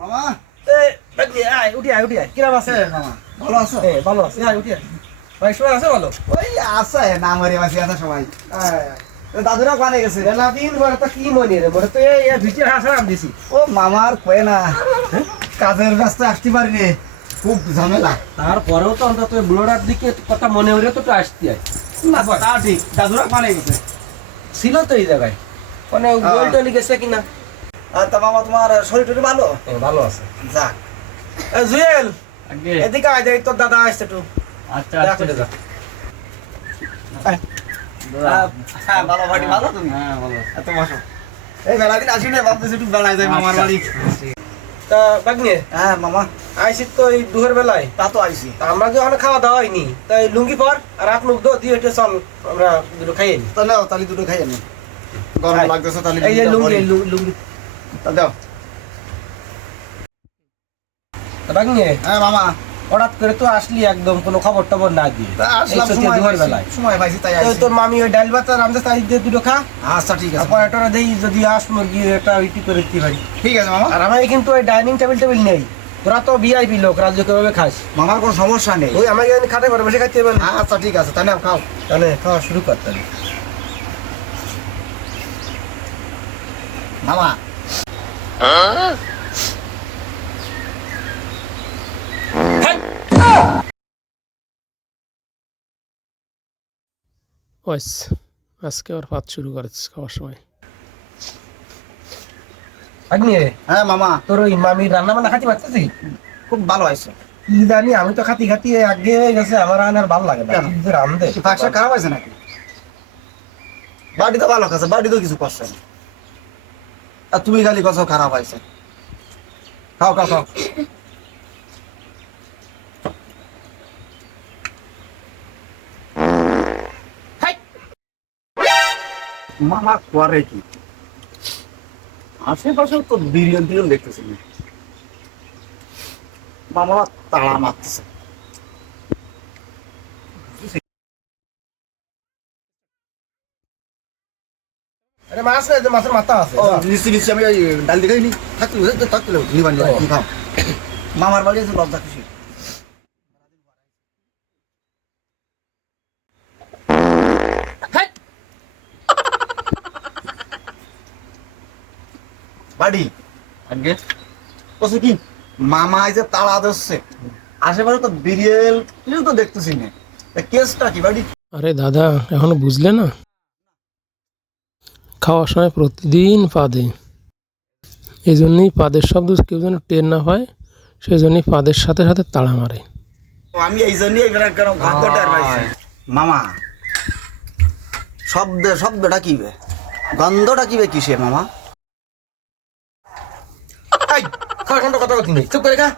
মামা আয় উঠি আয় কিরাম আছে মামা ভালো আছো? ভালো আছে আয় উঠি আয় ভাই সবাই আছে ভালো ওই আছে না মরে বাসি আছে সবাই। দাদুরা কানে গেছে। বেলা দিন বড় তো কি মনে রে বড় তো এই ভিতরে হাসা নাম দিছি ও মামার কয়ে না কাজের ব্যস্ত আসতে পারিনি, খুব ঝামেলা। তারপরেও তো অন্তত ব্লোডার দিকে কথা মনে হলে তো আসতে হয় না তা ঠিক, দাদুরা কানে গেছে। ছিল তো এই জায়গায় মানে গোল টলি গেছে কিনা আর তা মামা তোমার শরীর টরীর ভালো? ভালো আছে যাক। জুয়েল এদিকে আয় দেখ তোর দাদা আসছে একটু আচ্ছা দেখো দাদা হ্যাঁ ভালো বাড়ি ভালো তুমি? হ্যাঁ ভালো এত বসো। এই বেলা দিন আসি না, ভাবতেছি একটু বেড়ায় যাই মামার বাড়ি। তা বাগনে হ্যাঁ মামা আইসি তো এই দুপুর বেলায় তা তো আইসি। তা আমরা কি ওখানে খাওয়া দাওয়া হয়নি তাই লুঙ্গি পর আর হাত মুখ দিয়ে এটা চল আমরা দুটো খাইয়ে নি তাহলে তালি দুটো খাই আমি, গরম লাগতেছে তালি। এই যে লুঙ্গি তা দাও। বাগনে হ্যাঁ মামা হঠাৎ করে তো আসলি একদম কোনো খবর টবর না দিয়ে তা আসলাম, এই তো সময় দুপুর পাইছি, বেলায় সময় পাইছি তাই তো আইছি। তোর মামি ওই ডাল ভাত আর রামদা তাই দিয়ে দুটো খা আচ্ছা ঠিক আছে, তারপর এটা দেই যদি আস মুরগি এটা ওইটি করে দিতে পারি ঠিক আছে মামা। আর আমার কিন্তু ওই ডাইনিং টেবিল নেই তোরা তো ভিআইপি লোক রাজ্য কিভাবে খাস মামার কোনো সমস্যা নেই। ওই আমাকে এখানে খাটে ঘরে বসে খাইতে পারবেন আচ্ছা ঠিক আছে, তাহলে খাও। তাহলে খাওয়া শুরু কর তাহলে মামা ওয়াইস আজকে আর ভাত শুরু করেছে খাওয়ার সময়। আগ্নি হ্যাঁ মামা তোর ওই মামির রান্না বান্না খাতি পারতেছি খুব ভালো হয়েছে। কি জানি আমি তো খাতি আগে হয়ে গেছে আমার আর ভালো লাগে না কেন? কি যে রান্ধে ফাঁকশা খারাপ হয়েছে নাকি? বাড়ি তো ভালো খাচ্ছে, বাড়ি তো কিছু করছে না। আর তুমি খালি কছো খারাপ হয়েছে। খাও খাও খাও। মামা করে কি আশেপাশে তো বিরিয়ানি দেখতেছি না। মামা তাড়া মারতেছে। আরে মাছ নাই যে মাছের মাথা আছে ও নিশ্চয় নিশ্চয় আমি ওই ডাল দিকে নি থাকলে নিবানি কি খাও। মামার বাড়ি আছে লজ্জা খুশি। বাড়ি আগে বলছে কি মামা এই যে তাড়া দিচ্ছে, আশেপাশে তো বিরিয়াল কেউ তো দেখতেছি না। কেসটা কি বাড়ি? আরে দাদা এখনো বুঝলে না, খাওয়ার সময় প্রতিদিন পাদে, এই জন্যই পাদের শব্দ কেউ যেন টের না হয়, সেই জন্যই পাদের সাথে সাথে তাড়া মারে। আমি এই জন্যই এবার কেন গন্ধটা আর পাইছি। মামা শব্দটা কি বে, গন্ধটা কি বে কিসে মামা? খাওয়ার সময় কথা বলতে নেই চুপ করে খা